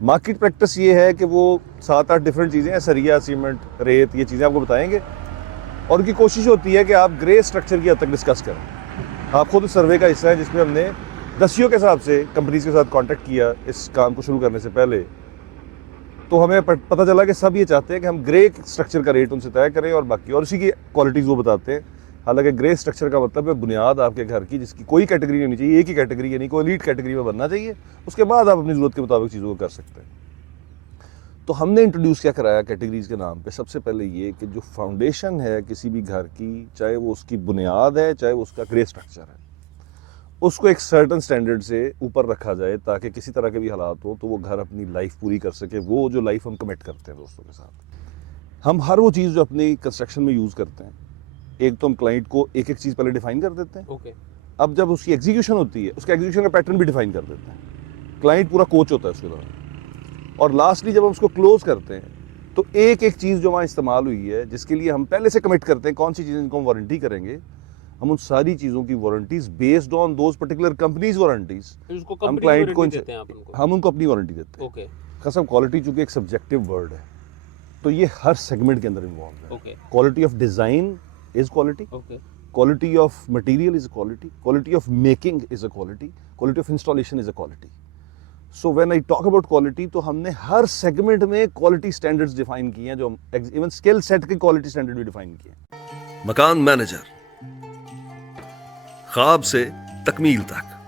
Market practice یہ ہے کہ وہ 7-8 ڈفرینٹ چیزیں ہیں، سریا، سیمنٹ، ریت، یہ چیزیں آپ کو بتائیں گے، اور ان کی کوشش ہوتی ہے کہ آپ گرے اسٹرکچر کی حد تک ڈسکس کریں۔ آپ خود اس سروے کا حصہ ہے جس میں ہم نے دسیوں کے حساب سے کمپنیز کے ساتھ کانٹیکٹ کیا اس کام کو شروع کرنے سے پہلے، تو ہمیں پتہ چلا کہ سب یہ چاہتے ہیں کہ ہم گرے اسٹرکچر کا ریٹ ان سے طے کریں اور باقی اور اسی کی کوالٹیز وہ بتاتے ہیں۔ حالانکہ گرے اسٹرکچر کا مطلب ہے بنیاد آپ کے گھر کی جس کی کوئی کیٹیگری نہیں ہونی چاہیے، ایک ہی کیٹیگری، یعنی کوئی ایلیٹ کیٹیگری میں بننا چاہیے، اس کے بعد آپ اپنی ضرورت کے مطابق چیزوں کو کر سکتے ہیں۔ تو ہم نے انٹروڈیوس کیا کرایا کیٹیگریز کے نام پہ؟ سب سے پہلے یہ کہ جو فاؤنڈیشن ہے کسی بھی گھر کی، چاہے وہ اس کی بنیاد ہے چاہے وہ اس کا گرے اسٹرکچر ہے، اس کو ایک سرٹن سٹینڈرڈ سے اوپر رکھا جائے تاکہ کسی طرح کے بھی حالات ہوں تو وہ گھر اپنی لائف پوری کر سکے، وہ جو لائف ہم کمٹ کرتے ہیں دوستوں کے ساتھ۔ ہم ہر وہ چیز جو اپنی کنسٹرکشن میں یوز کرتے ہیں، ایک تو ہم کلائنٹ کو ایک ایک چیز پہلے ڈیفائن کر دیتے ہیں، اب جب اس کی ایگزیکیوشن ہوتی ہے اس کا ایگزیکیوشن کا پیٹرن بھی ڈیفائن کر دیتے ہیں، کلائنٹ پورا کوچ ہوتا ہے اس کے دوران، اور لاسٹلی جب ہم اس کو کلوز کرتے ہیں تو ایک ایک چیز جو وہاں استعمال ہوئی ہے جس کے لیے ہم پہلے سے کمٹ کرتے ہیں کون سی چیزیں جن کو ہم وارنٹی کریں گے، ہم ان ساری چیزوں کی warranties based on those particular companies warranties ہم کلائنٹ کو ہم ان کو اپنی وارنٹی دیتے ہیں۔ قسم کوالٹی چونکہ ایک سبجیکٹو ورڈ ہے تو یہ ہر سیگمنٹ کے اندر انوالو ہے۔ Quality of design is quality, quality of material is quality, quality of making is a quality, quality of installation is a quality. So when I talk about quality تو ہم نے ہر segment میں quality standards define کیے ہیں، جو even skill set کے quality standard بھی define کیے ہیں۔ مکان مینیجر، خواب سے تکمیل تک۔